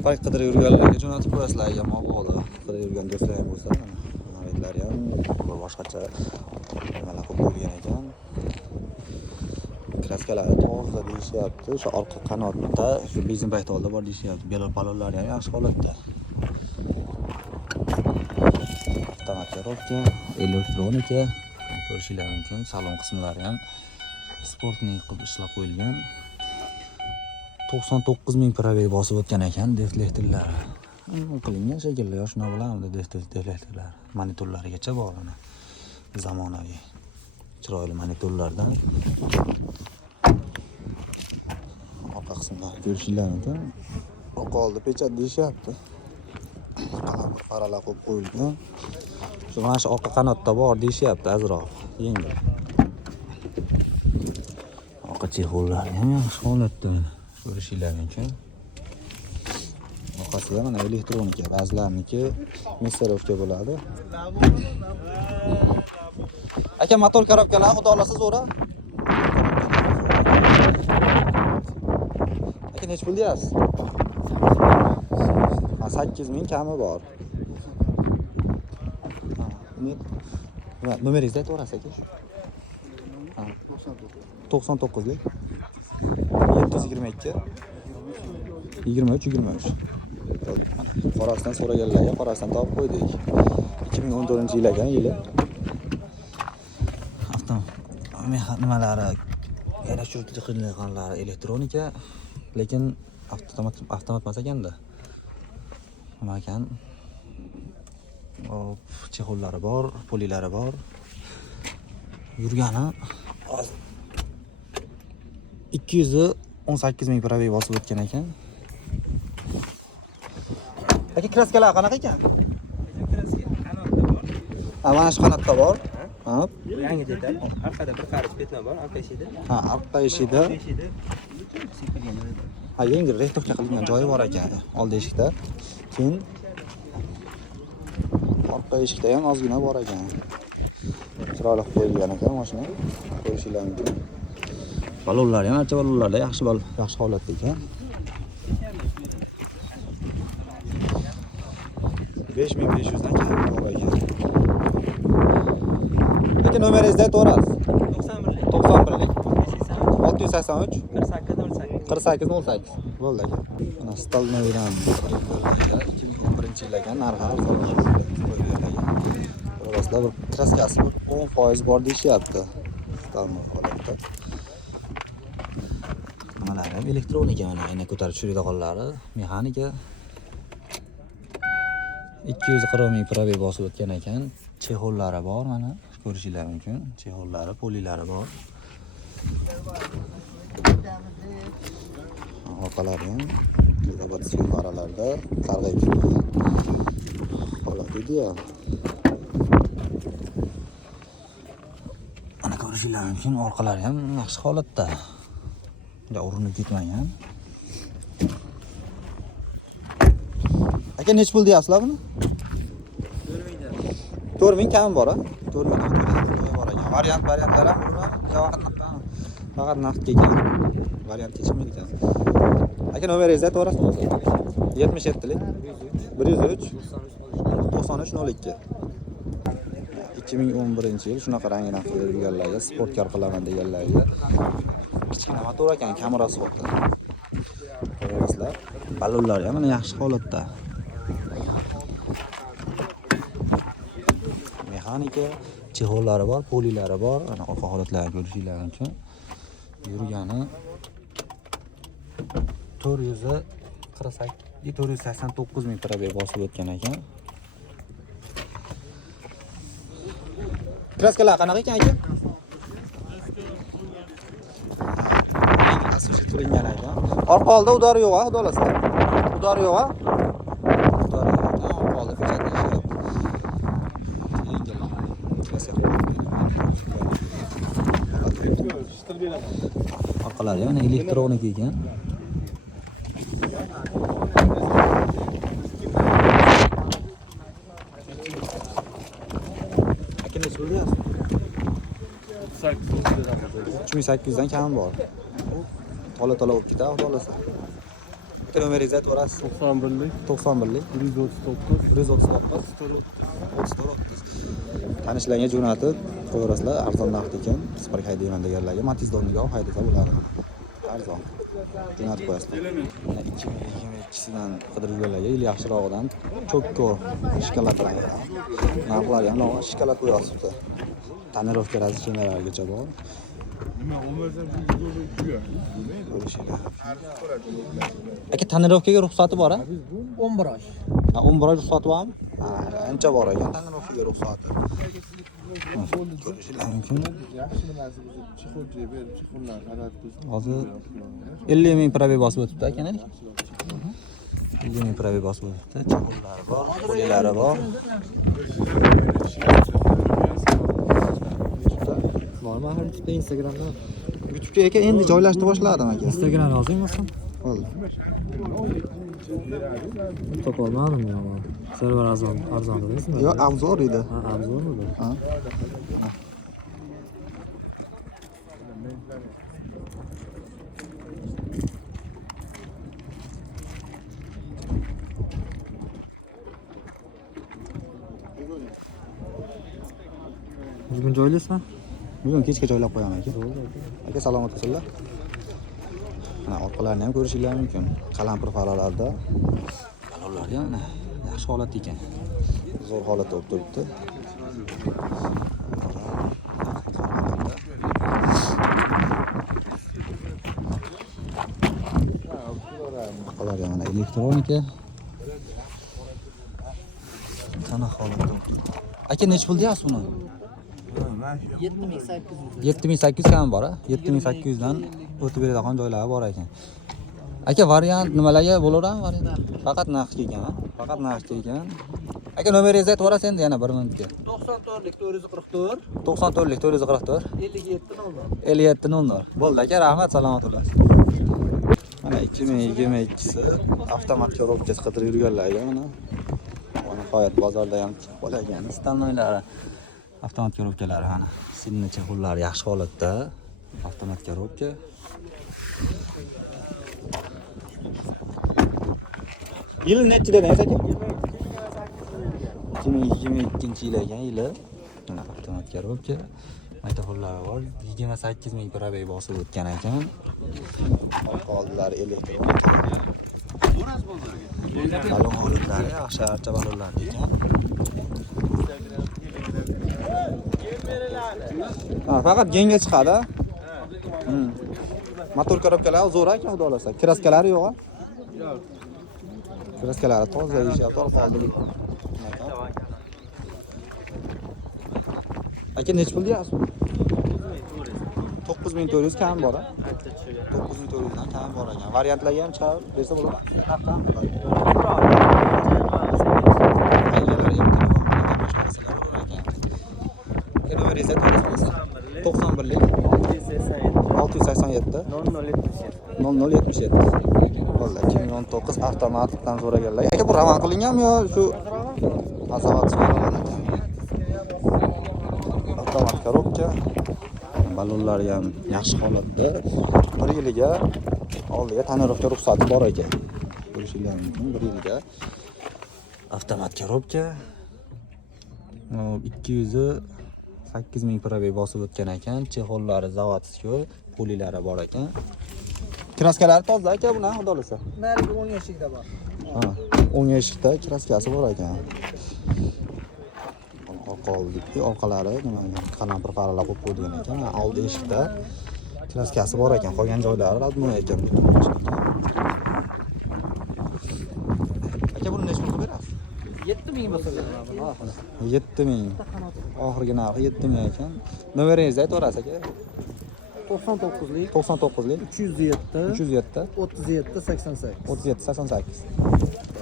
Spark qidirib yurganlarga jo'natib qo'yasizlar, agar ma'qul qidirib yurgan do'stlar ham bo'lsa, navidlar ham bir boshqacha nimalar qilib qo'ygan ekan. Kraskalari toza deyishyapti. O'sha orqa qanotda shu benzin payti oldi bor deyishyapti. Belor-palonlar ham yaxshi holatda. Avtomatga, elektronika ko'rishingiz mumkin. Salon qismlari ham sportning qilib ishlab qo'yilgan. 99,000 probeg bosib o'tgan ekan deflektorlar. Qilingan shekilli, yoshlar bilamdi deflektorlar. Monitorlarigacha bor mana. Zamonaviy chiroyli monitorlardan. Orqa qismlari ko'rishingiz mumkin. Qoldi pechat deyishyapti. Qalam farala qo'yib qo'yilgan. Shu mana shu orqa qanotda bor deyishyapti azroq. Yengil. Orqa chexollari ham yaxshi holatda. Ko'rishingiz mumkin. Orqasida mana elektronika, ba'zilariniki missirovka bo'ladi. Aka, motor korobkalar xudo olasa zo'ra. Aka, nech pul deyapsiz? 8,000 kami bor. Nomeringizni aytaverasiz aka? 99lik 722 23. Qorasidan so'raganlarga qorasidan topib qo'ydik. 2014-yil ekan yili. Nimalari yarashuvchi qilinganlari elektronika, lekin avtomat emas ekanda. Nima ekan? Chexollari bor, polilari bor. Yurgani 218,000 probeg bosib o'tgan ekan. Aka, kraskalar qanaqa ekan? Kraska qanotda bor. Mana shu qanotda bor. Ha. Yangi detal. Orqada bir qarich petna bor, orqa eshigida. Ha, orqa eshigida. Ha, yengil rektorka qilingan joyi bor ekan oldi eshikda. Keyin orqa eshikda ham ozgina bor ekan. Chiroyli qo'yilgan ekan mashina. Ko'rishingiz mumkin. Balonlar ham ancha balonlarda yaxshi holatda ekan. 5500 dan kam bor ekan. Lekin nomeringizni aytaverasiz. 91lik 683 4808. Bo'ldi aka. Mana Stalnoydan 2011-yil ekan, narxi arzon qo'yilgan ekan. Biroqlar bir kraskasi 10% bor deyishyapti. Stalnoy holatda. Mana ham elektronika, mana ayna ko'tarib tushiradiganlari, mexanika. 240,000 probeg bosib o'tgan ekan. Chexollari bor mana, ko'rishingiz mumkin. Chexollari, polilari bor. Orqalari ham robotik faralarda qarg'ayib holat edi-ya. Mana ko'rishingiz mumkin, orqalari ham yaxshi holatda. Juda urinib ketmagan. Aka, nech pul deyapsizlar buni? 4,000 kam bor, ha? 4,000 bor ekan. Variantlar ham bor. Faqat naqd kelgan. Variant kechmaydi ekan. Aka, nomeringizni aytaverasizmi? 77lik 103 9302. 2011-yil shunaqa rangini qilib berganlarga, sportkar qilaman deganlarga kichkina motor ekan, kamerasi bor. Ko'rasizlar. Balonlar ham yaxshi holatda. Mexanika, chexollari bor, polilari bor. Ana orqa holatlarini ko'rishingiz mumkin. Yurgani 489,000 probeg bosib o'tgan ekan. Kraskalar qanaqa ekan aka? Asosiy turingan ekan. Orqa oldi udari yo'q, xudo olasa. Udari yo'q, ha? Udari yo'q. Orqa oldi pechat deyishyapti. Yengil. Orqalari yana elektronika ekan. Aka, nech pul deyapsiz? 3800 dan kam bor. Tola bo'lib ketadi, xudo olasa. aka nomeringizni aytib yuborasiz. 91'lik 91lik 139 139 34 tanishlarga jo'natib qo'yaverasizlar. Arzon narx ekan. Spark haydayman deganlarga Matiz Donniga haydasa bo'ladi. Arzon. Jo'natib qo'yasizlar. 2022sidan qidirib yurganlarga yil yaxshirog'idan cho'kko shikolatlangan. Narxlari ham shikolat qo'yapti. Tonirovka razlichilarigacha bor. Aka tonirovkaga ruxsati bor-a? 11 oy. 11 oy ruxsati bormi? Ancha bor ekan tonirovkaga ruxsati. Ko'rishinglar mumkin. yaxshi nimasi biz chexolga berib chexollar qaratib Hozir 50 ming probey bosib o'tibdi aka-ning. 50 ming probey bosib o'tibdi. Chexollari bor, qo'llari bor. Bormi har bitta Instagramda? YouTube'ga aka endi joylashtirib boshladim aka. Instagram yozingmisan? Bo'ldi. Topolmadim men. Server arzon deysizmi? Yo'q, obzor edi. Ha, arzonmi bu? Ha. Bugun joylasizmi? Bugun kechga joylab qo'yaman aka. Aka salomat bo'lsinlar. Mana orqalarini ham ko'rishinglar mumkin. Qalampir farolarda balonlar ham yaxshi holatda ekan. Zo'r holatda bo'lib turibdi. Orqalari mana elektronika. Qana holatda. Aka nech pul deyapsiz buni? 7800. 7800 kam bor-a? 7800 dan o'tib beradigan joylari bor ekan. Aka variant nimalarga bo'laveradi variant? Faqat naqd ekan, ha? Faqat naqd ekan. Aka nomeringizni aytib yuborasiz endi yana 1 minutga. 94lik 444 94lik 444 5700. 5700. Bo'ldi aka, rahmat, salomat bo'lasiz. Mana 2022si avtomat korobkasi qidirib yurganlarga mana nihoyat bozorda ham chiqib qolgan stannoylari. Avtomat korobkalari mana silni chexollari yaxshi holatda. Avtomat korobka. Yil nechi dedingiz aka? 2022-yil ekan yili. Mana avtomat korobka. Maytafonlari bor. 28 ming probey bosib o'tgan ekan. Orqa oldilari elektronika. Balon holatlari yaxshi archa balonlar ekan. Ha, faqat genga chiqadi. Motor korobkalari zo'r ekan, xudo xolasa. Kraskalari yo'q-a? Yo'q. Kraskalari toza ishlayapti, qoldi. Aka nech pul deyapsiz? 9400 kam bor-a? 9400 dan kam bor ekan. Variantlarga ham chiqarib bersa bo'ladi. Narxdan bo'ladi. Aylanlar ham telefon bilan gaplashib bo'lar ekan. Nomeringizni aytasiz? 91lik 687 0077. Bo'ldi, 2019 avtomatdan so'raganlar. Aka bu ravon qilinganmi yo shu azovat so'ragan ekan? Avtomat korobka. Balonlari ham yaxshi holatda. 1 yiliga oldiga tonirovka ruxsati bor ekan. Ko'rishinglar mumkin, 1 yiliga. Avtomat korobka. 208 ming probey bosib o'tgan ekan. Chexollari zavodskiy, pulilari bor ekan. Kraskalari toza aka buni, xudo xolasa. Narigi 10 eshikda bor. Ha, 10 eshikda kraskasi bor ekan. Orqa oldiki, orqalari nima qalampir faralar qo'yib qo'ygan ekan. Oldi eshikda kraskasi bor ekan. Qolgan joylari radmoy ekan. Aka buni nechta pul berasiz? 7000 bo'lsa beraman. 7000. Oxirgi narxi 7000 ekan. Nomeringizni aytib yuborasiz aka? 99lik 99lik 307 307 37 88. 37 88.